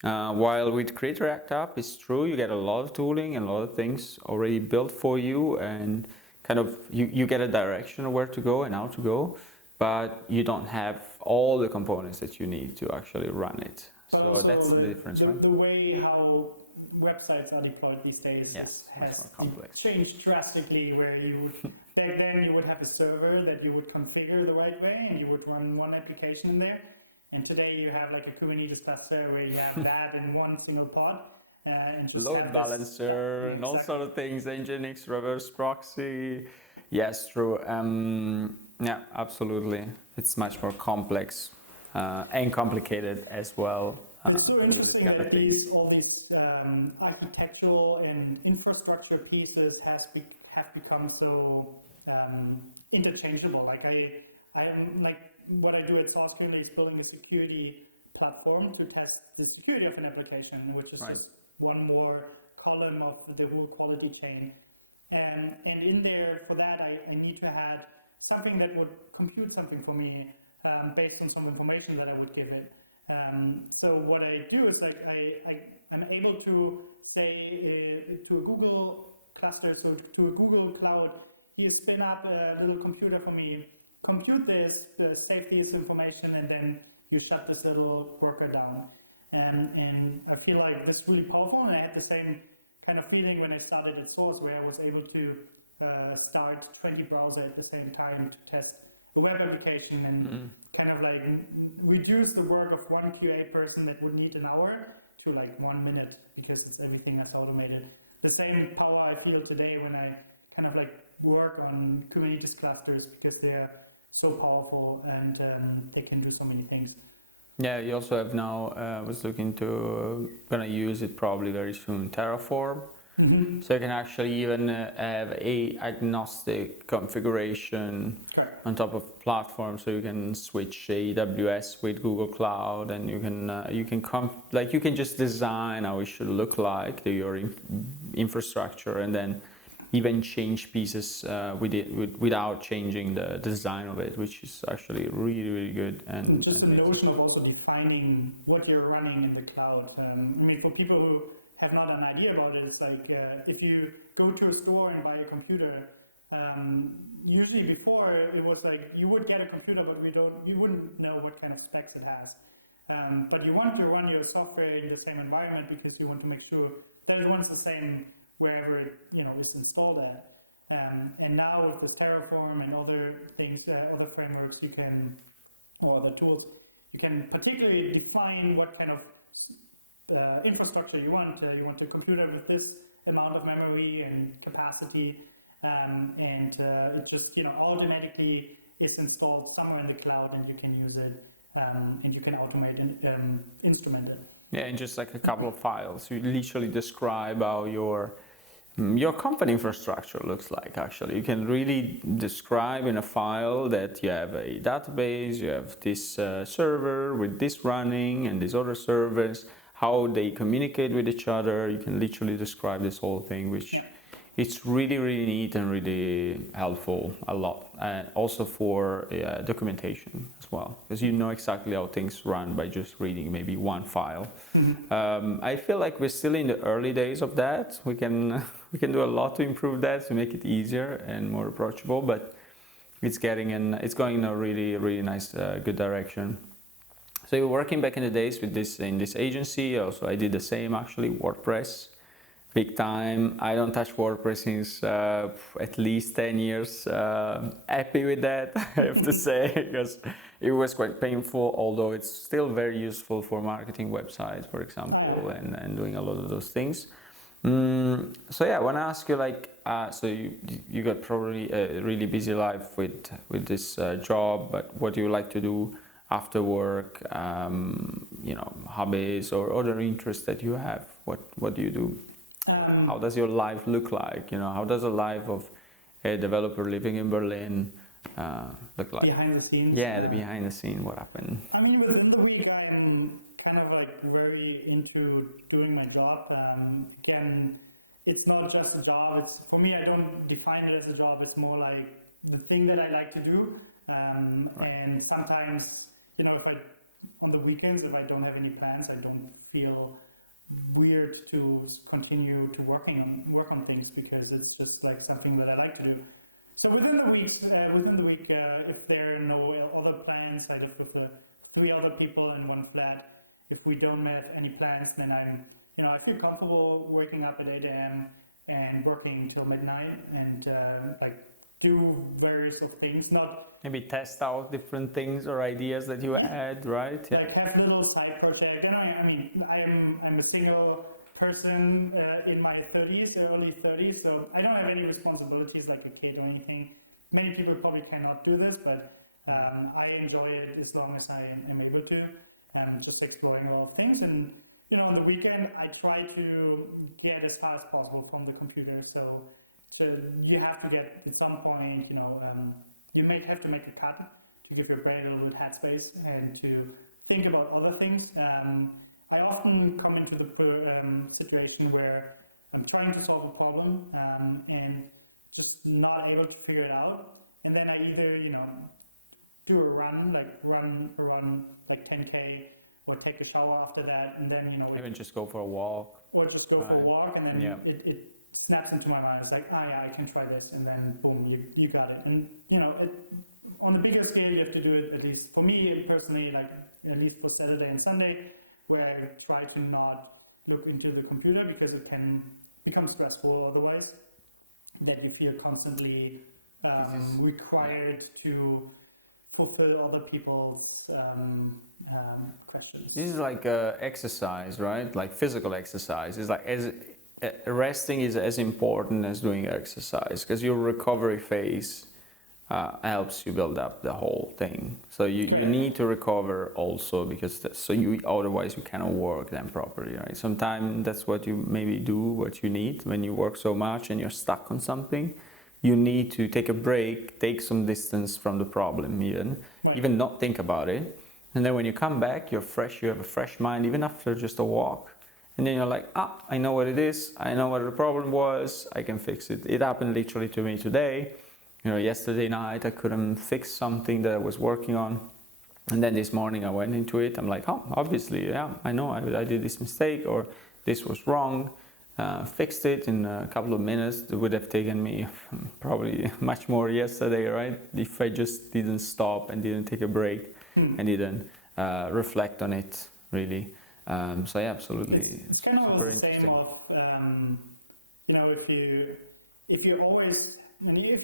While with Create React App, it's true, you get a lot of tooling and a lot of things already built for you and kind of you get a direction of where to go and how to go, but you don't have all the components that you need to actually run it. But so also the way how websites are deployed these days has changed drastically, where you would back then you would have a server that you would configure the right way and you would run one application in there, and today you have like a Kubernetes cluster where you have that in one single pod. And just load have this balancer and all sort of things, Nginx, reverse proxy. Yes, true. Yeah, absolutely. It's much more complex and complicated as well. But it's so interesting that all these architectural and infrastructure pieces have become so interchangeable. Like I'm like what I do at Source currently is building a security platform to test the security of an application, which is just one more column of the whole quality chain. And in there, for that, I need to add something that would compute something for me based on some information that I would give it. So what I do is like I'm able to say to a Google cluster, so to a Google cloud, here spin up a little computer for me, compute this, save this information, and then you shut this little worker down. And I feel like this is really powerful, and I had the same kind of feeling when I started at Source, where I was able to start 20 browsers at the same time to test a web application and kind of like reduce the work of one QA person that would need an hour to like 1 minute because it's everything that's automated. The same power I feel today when I kind of like work on Kubernetes clusters because they're so powerful and they can do so many things. Yeah, you also have now, I was looking to, gonna use it probably very soon, Terraform. So you can actually even have a agnostic configuration on top of platform. So you can switch AWS with Google Cloud, and you can just design how it should look like your infrastructure, and then even change pieces without changing the design of it, which is actually really, really good. And just a notion of also defining what you're running in the cloud. I mean, for people who have not an idea about it, it's like if you go to a store and buy a computer, usually before it was like you would get a computer, but you wouldn't know what kind of specs it has. But you want to run your software in the same environment because you want to make sure that it runs the same wherever it is installed at. And now with this Terraform and other things, other frameworks, or other tools, you can particularly define what kind of infrastructure you want. You want a computer with this amount of memory and capacity, and it just automatically is installed somewhere in the cloud, and you can use it, and you can automate and instrument it. Yeah, and just like a couple of files, you literally describe how your company infrastructure looks like. Actually, you can really describe in a file that you have a database, you have this server with this running and these other servers, how they communicate with each other. You can literally describe this whole thing, which it's really, really neat and really helpful a lot. And also for documentation as well, because you know exactly how things run by just reading maybe one file. I feel like we're still in the early days of that. We can we can do a lot to improve that, to make it easier and more approachable, but it's going in a really, really nice, good direction. So you're working back in the days with this agency. Also, I did the same actually, WordPress. Big time. I don't touch WordPress since at least 10 years. Happy with that, I have to say, because it was quite painful, although it's still very useful for marketing websites, for example, and doing a lot of those things. So yeah, I want to ask you, like, so you got probably a really busy life with this job, but what do you like to do after work? Hobbies or other interests that you have. What do you do? How does your life look like? How does a life of a developer living in Berlin look like? Behind the scenes? Yeah, behind the scene, what happened? I mean, within the week, I'm kind of like very into doing my job. Again, it's not just a job. For me, I don't define it as a job. It's more like the thing that I like to do. And sometimes, on the weekends, if I don't have any plans, I don't feel weird to continue to work on things, because it's just like something that I like to do. So within the week, if there are no other plans, I live with the 3 other people in one flat. If we don't have any plans, then I feel comfortable waking up at 8 a.m. and working till midnight and do various of things, not maybe test out different things or ideas that you had, right? Like have little side project. Anyway, I mean, I'm a single person in my 30s, early 30s, so I don't have any responsibilities like a kid or anything. Many people probably cannot do this, but I enjoy it as long as I am able to. Just exploring a lot of things, and on the weekend I try to get as far as possible from the computer. So you have to get at some point, you have to make a cut to give your brain a little bit headspace and to think about other things. I often come into the situation where I'm trying to solve a problem and just not able to figure it out. And then I either, do a run around like 10K, or take a shower after that. And then, even just go for a walk. Or just go for a walk, and then it snaps into my mind. It's like, I can try this, and then boom, you got it. And on a bigger scale, you have to do it, at least for me personally, like at least for Saturday and Sunday, where I try to not look into the computer, because it can become stressful otherwise, that you feel constantly required to fulfill other people's questions. This is like exercise, right? Like physical exercise. It's like resting is as important as doing exercise, because your recovery phase helps you build up the whole thing. So you need to recover also, because otherwise you cannot work then properly, right? Sometimes that's what you maybe do, what you need when you work so much and you're stuck on something. You need to take a break, take some distance from the problem, even not think about it. And then when you come back, you're fresh, you have a fresh mind, even after just a walk. And then you're like, I know what it is, I know what the problem was, I can fix it. It happened literally to me today. Yesterday night I couldn't fix something that I was working on. And then this morning I went into it, I'm like, obviously, I know I did this mistake, or this was wrong. Fixed it in a couple of minutes. It would have taken me probably much more yesterday, right? If I just didn't stop and didn't take a break and didn't reflect on it, really. So yeah, absolutely. It's kind of the same of, if you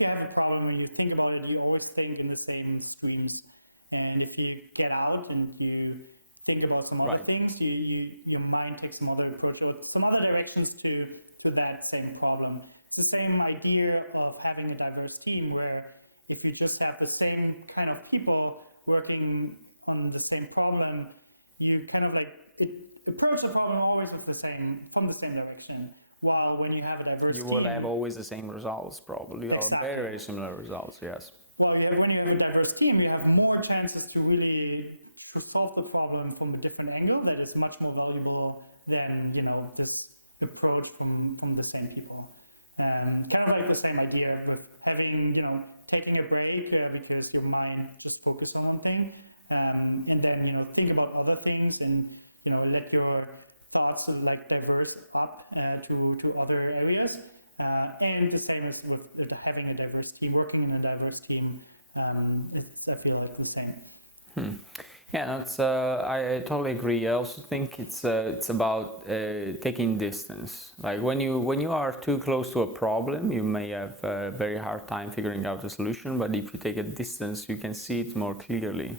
have a problem and you think about it, you always think in the same streams. And if you get out and you think about some other things, your mind takes some other approach or some other directions to that same problem. It's the same idea of having a diverse team, where if you just have the same kind of people working on the same problem, you kind of approach the problem always from the same direction. While when you have a diverse team, you will have always the same results, probably. Exactly. Very similar results, yes. Well, when you have a diverse team, you have more chances to really solve the problem from a different angle that is much more valuable than this approach from the same people. Kind of like the same idea with having, taking a break because your mind just focus on one thing, and then think about other things, and let your thoughts like diverse up to other areas. And the same as with having a diverse team, working in a diverse team. I feel like the same. Yeah, that's, I totally agree. I also think it's about taking distance. Like when you are too close to a problem, you may have a very hard time figuring out the solution. But if you take a distance, you can see it more clearly.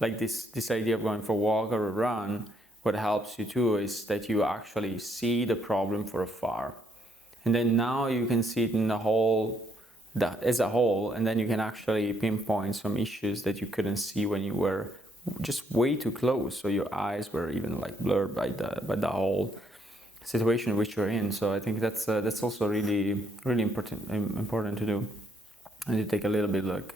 Like this idea of going for a walk or a run. What helps you too is that you actually see the problem from afar, and then now you can see it in the whole. As a whole, and then you can actually pinpoint some issues that you couldn't see when you were just way too close, so your eyes were even like blurred by the whole situation which you're in. So I think that's also really important to do, and you take a little bit like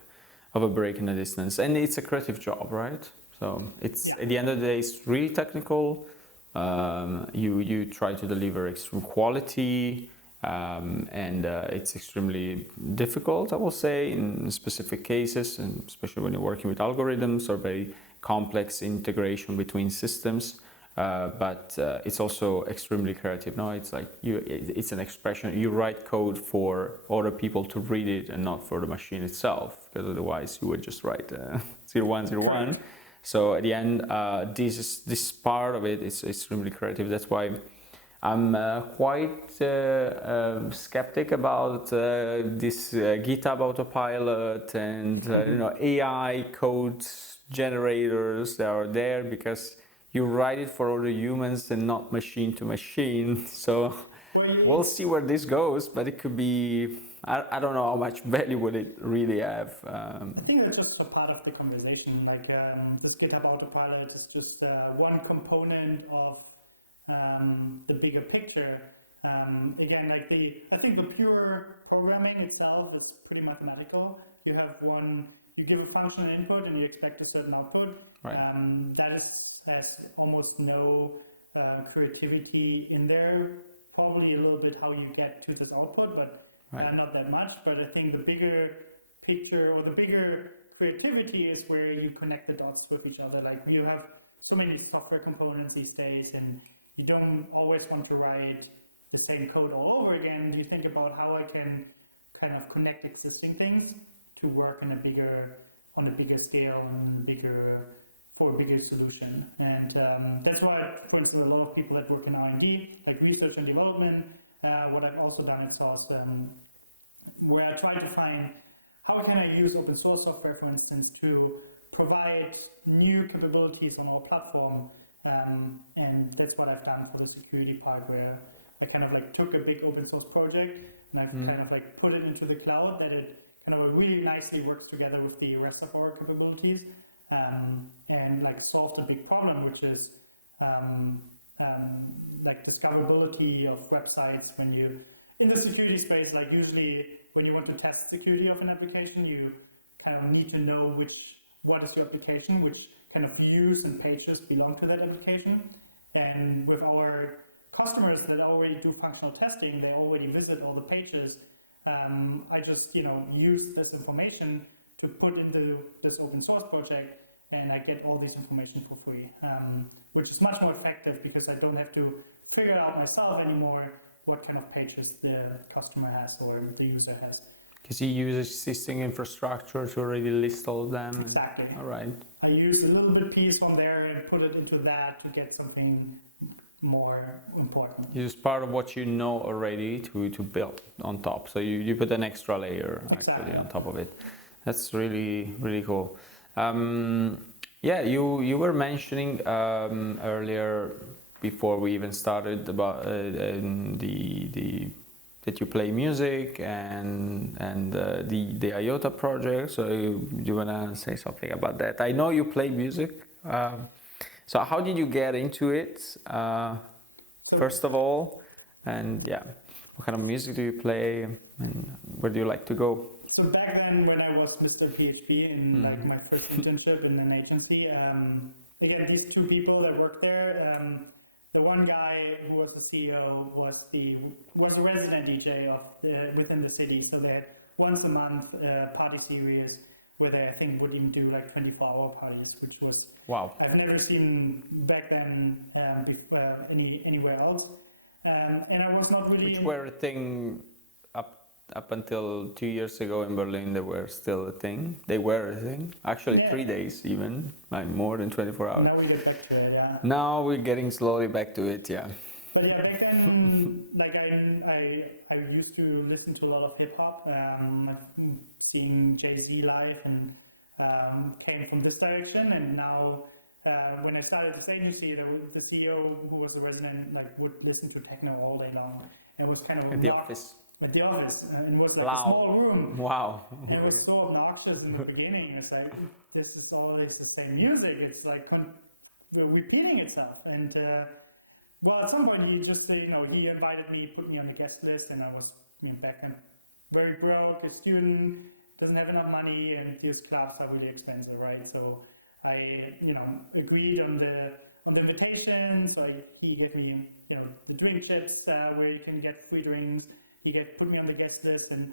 of a break in the distance. And it's a creative job, right? So it's at the end of the day, it's really technical. You try to deliver extreme quality. And it's extremely difficult, I will say, in specific cases, and especially when you're working with algorithms or very complex integration between systems. But it's also extremely creative. No, it's like it's an expression. You write code for other people to read it, and not for the machine itself, because otherwise you would just write 0101. So at the end, this part of it is extremely creative. That's why I'm quite skeptic about this GitHub autopilot and AI code generators that are there, because you write it for other humans and not machine to machine. So we'll see where this goes, but it could be. I don't know how much value would it really have. I think that's just a part of the conversation. Like this GitHub autopilot is just one component of the bigger picture. Again, I think the pure programming itself is pretty mathematical. You give a function an input and you expect a certain output. Right. That has almost no creativity in there. Probably a little bit how you get to this output, but not that much. But I think the bigger picture or the bigger creativity is where you connect the dots with each other. Like you have so many software components these days, and you don't always want to write the same code all over again. Do you think about how I can kind of connect existing things to work on a bigger scale and for a bigger solution? And that's why, for instance, a lot of people that work in R&D, like research and development, what I've also done at Source, where I try to find how can I use open source software, for instance, to provide new capabilities on our platform. And that's what I've done for the security part, where I kind of like took a big open source project and I've kind of like put it into the cloud, that it kind of really nicely works together with the rest of our capabilities, and like solved a big problem, which is like discoverability of websites. When you in the security space, like usually when you want to test security of an application, you kind of need to know what is your application, which kind of views and pages belong to that application. And with our customers that already do functional testing, they already visit all the pages. I just use this information to put into this open source project, and I get all this information for free, which is much more effective because I don't have to figure out myself anymore what kind of pages the customer has or the user has. Because he uses existing infrastructure to already list all of them. Exactly. All right. I use a little bit piece from there and put it into that to get something more important. Use part of what you know already to build on top. So you put an extra layer exactly on top of it. That's really, really cool. You were mentioning earlier, before we even started, about that you play music and the IOTA project. So you wanna say something about that? I know you play music. So how did you get into it? First of all, and what kind of music do you play? And where do you like to go? So back then, when I was Mr. PHP in like my first internship in an agency, again, these two people that worked there, the one guy who was the CEO was a resident DJ within the city. So they had once a month party series where they, I think, would even do like 24-hour parties, which was wow. I've never seen back then before anywhere else. And I was not really... Which were a thing up until 2 years ago in Berlin. They were still a thing. They were a thing. Actually, 3 days even, like more than 24 hours. Now we get back to it, yeah. Now we're getting slowly back to it, yeah. But yeah, back then, like I used to listen to a lot of hip hop. I've seen Jay-Z live and came from this direction. And now, when I started this agency, the CEO who was a resident like would listen to techno all day long. And it was kind of at the office. And it was like a small room. Wow. And it was so obnoxious in the beginning. It was like, this is always the same music. It's like repeating itself. And well, at some point he just, he invited me, put me on the guest list, and I was, back then very broke, a student, doesn't have enough money, and these clubs are really expensive, right? So I, agreed on the invitation. So he gave me, the drink chips where you can get free drinks. He put me on the guest list, and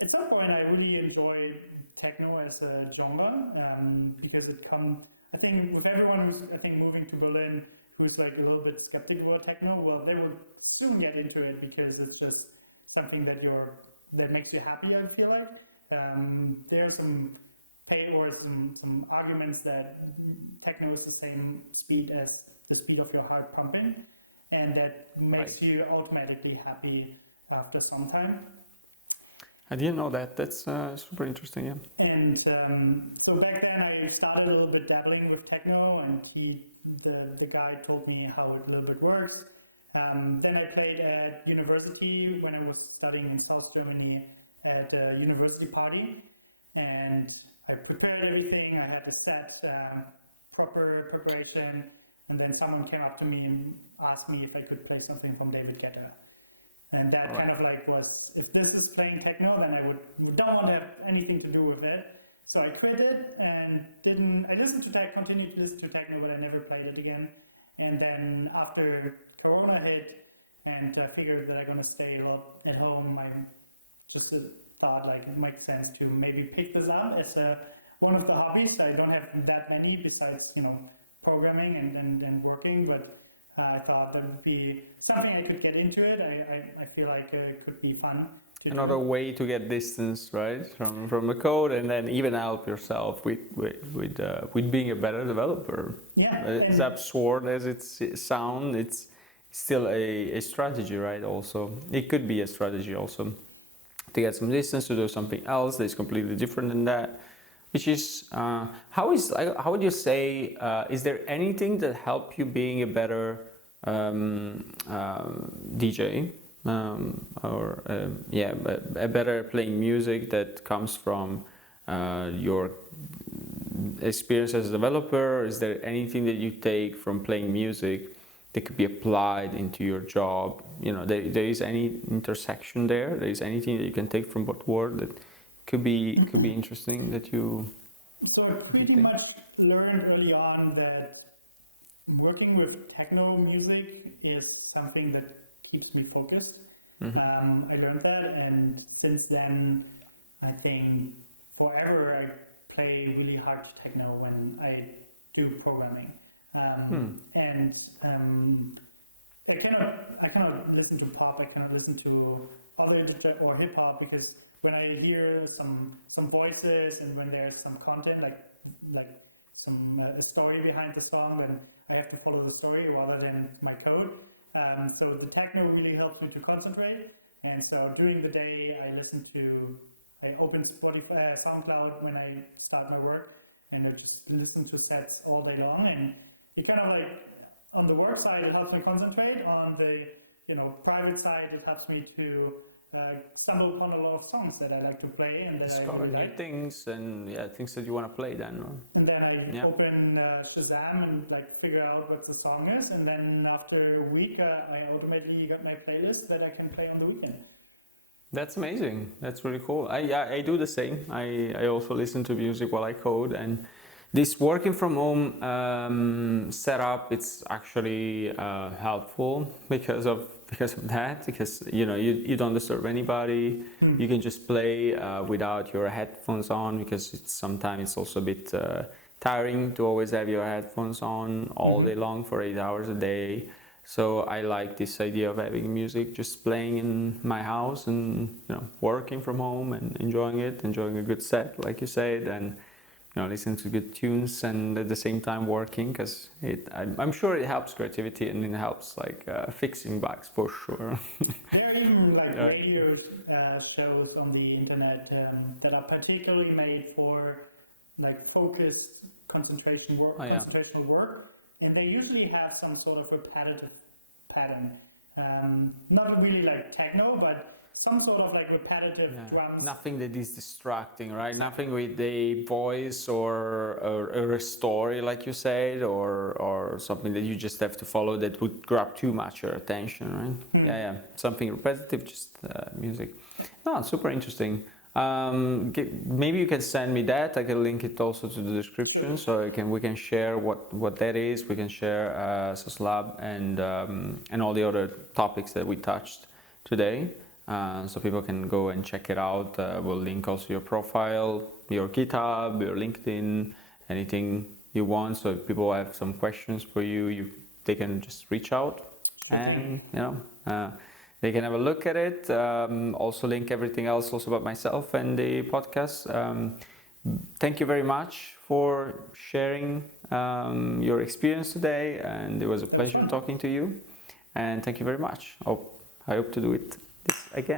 at some point I really enjoy techno as a genre because I think with everyone who's moving to Berlin who's like a little bit skeptical about techno, well, they will soon get into it because it's just something that makes you happy. I feel like there are some arguments that techno is the same speed as the speed of your heart pumping, and that makes you automatically happy after some time. I didn't know that. That's super interesting, yeah. And so back then I started a little bit dabbling with techno, and the guy told me how it a little bit works. Then I played at university when I was studying in South Germany at a university party, and I prepared everything. I had a set, proper preparation, and then someone came up to me and asked me if I could play something from David Guetta. And that kind of like was, if this is playing techno, then I don't want to have anything to do with it. So I quit it and continued to listen to techno, but I never played it again. And then after Corona hit and I figured that I'm going to stay a lot at home, I just thought like it makes sense to maybe pick this up as one of the hobbies. I don't have that many besides, programming and working, but I thought that would be something I could get into it. I feel like it could be fun to do. Another way to get distance, right, from the code, and then even help yourself with being a better developer. Yeah, as absurd as it sounds, it's still a strategy, right? Also, it could be a strategy also to get some distance, to do something else that's completely different than that. Which is how would you say? Is there anything that helped you being a better DJ or a better playing music that comes from your experience as a developer? Is there anything that you take from playing music that could be applied into your job? There is any intersection there? There is anything that you can take from both worlds that could be interesting that you... So I pretty much learned early on that working with techno music is something that keeps me focused. Mm-hmm. I learned that, and since then I think forever I play really hard techno when I do programming. And I cannot listen to pop, I cannot listen to other or hip hop, because when I hear some voices and when there's some content like some a story behind the song, then I have to follow the story rather than my code. So the techno really helps me to concentrate. And so during the day I open Spotify, SoundCloud when I start my work, and I just listen to sets all day long. And it kind of like on the work side it helps me concentrate. On the private side, it helps me to stumble upon a lot of songs that I like to play and that I really like. Things that you want to play then. Or... And then I open Shazam and figure out what the song is. And then after a week, I automatically got my playlist that I can play on the weekend. That's amazing. That's really cool. I do the same. I also listen to music while I code, and This working from home setup, it's actually helpful because of that, because you don't disturb anybody. You can just play without your headphones on, because sometimes it's also a bit tiring to always have your headphones on all day long for 8 hours a day. So I like this idea of having music just playing in my house, and working from home and enjoying a good set, like you said, and listening to good tunes, and at the same time working, because I'm sure it helps creativity, and it helps like fixing bugs for sure. There are even like radio shows on the internet that are particularly made for like focused concentrational work, and they usually have some sort of repetitive pattern. Not really like techno, but some sort of like repetitive drums. Nothing that is distracting, right? Exactly. Nothing with a voice or a story, like you said, or something that you just have to follow that would grab too much your attention, right? Yeah. Something repetitive, just music. No, super interesting. Maybe you can send me that. I can link it also to the description, so we can share what that is. We can share SOS and all the other topics that we touched today, so people can go and check it out. We'll link also your profile, your GitHub, your LinkedIn, anything you want. So if people have some questions for you, they can just reach out. Sure thing. They can have a look at it. Also link everything else also about myself and the podcast. Thank you very much for sharing your experience today, and it was a pleasure talking to you. And thank you very much. I hope to do it again.